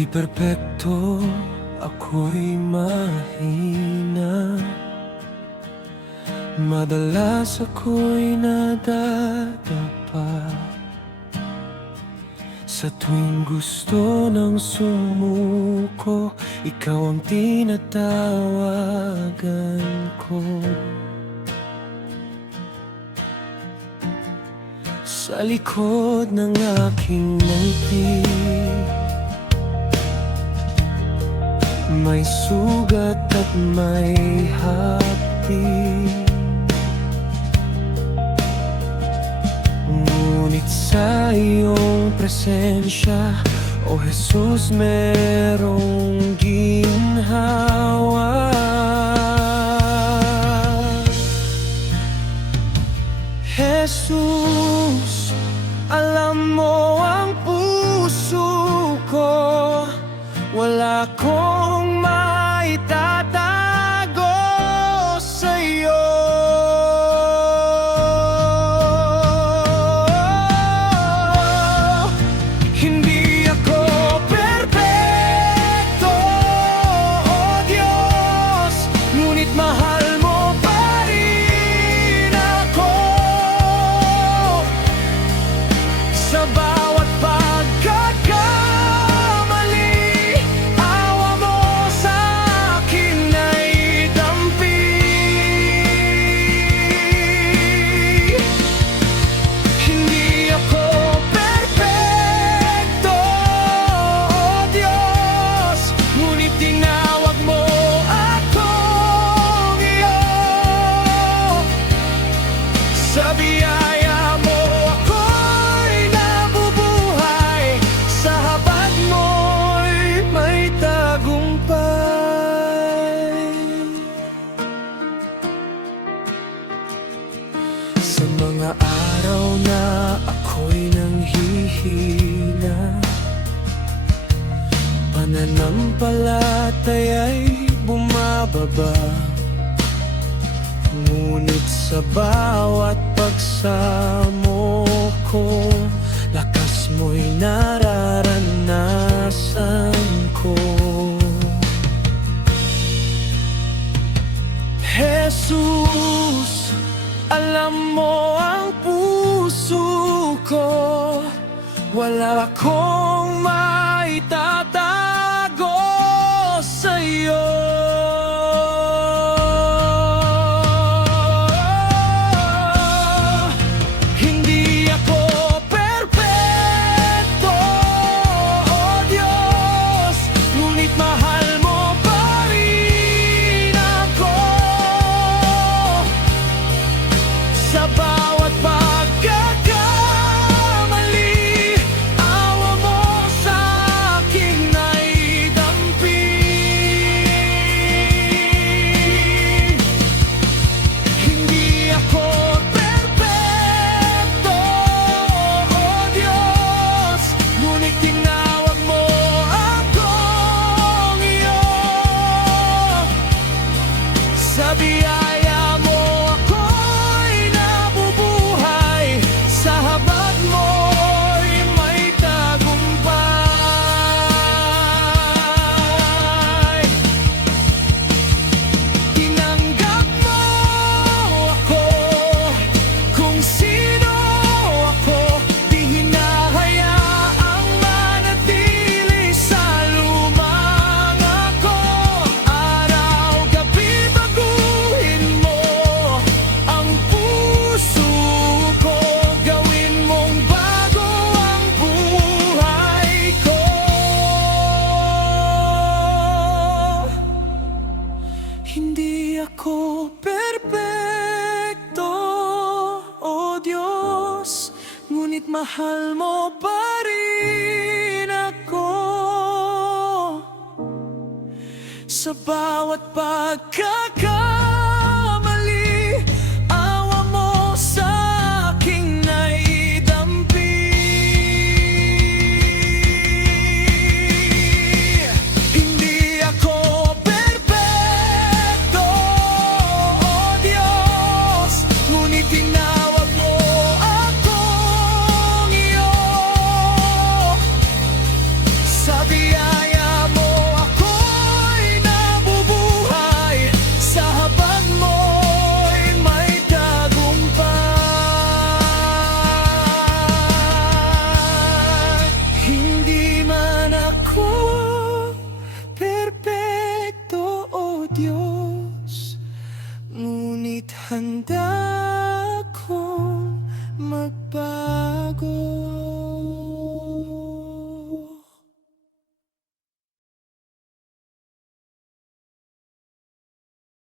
Di perpekto, ako'y mahina. Madalas ako'y nadadapa sa tuwing gusto ng sumuko. Ikaw ang tinatawagan ko. Sa likod ng aking ngiti, may sugat at may hapdi. Ngunit sa iyong presensya, O Jesus, merong ginhawa. Jesus, alam mo ang puso ko, wala akong maitatago sa'yo. Hindi ako perpekto, oh Diyos, ngunit mahal mo pa rin ako. Sa bawat pagkakamali, awa mo sa akin ay dampi. Hindi ako perpekto, oh Diyos, ngunit tinawag mo akong iyo. Sa biyaya mo ako'y nabubuhay, sa habag mo'y may tagumpay. Sa mga araw na ako'y nanghihina, pananampalataya'y bumababa. Ngunit sa bawat pagsamo ko, lakas mo'y nararanasan ko. Jesus, alam mo ang puso ko, wala akong maitatago sa'yo. Hindi ako perpekto, oh Diyos, ngunit mahal mo pa rin ako. Sa bawat pagkakamali, awa mo sa akin ay dampi. Hindi ako perpekto, oh Diyos, ngunit tinawag mo akong iyo. Sa biyaya mo ako'y nabubuhay, sa habag mo'y may tagumpay. Tinanggap mo ako kung sino ako, di hinahayaang manatili sa lumang ako. Araw-gabi baguhin mo ang puso ko, gawin mong bago ang buhay ko. Hindi ako perpekto, oh Diyos, ngunit mahal mo pa rin ako. Sa bawat pagkakataon,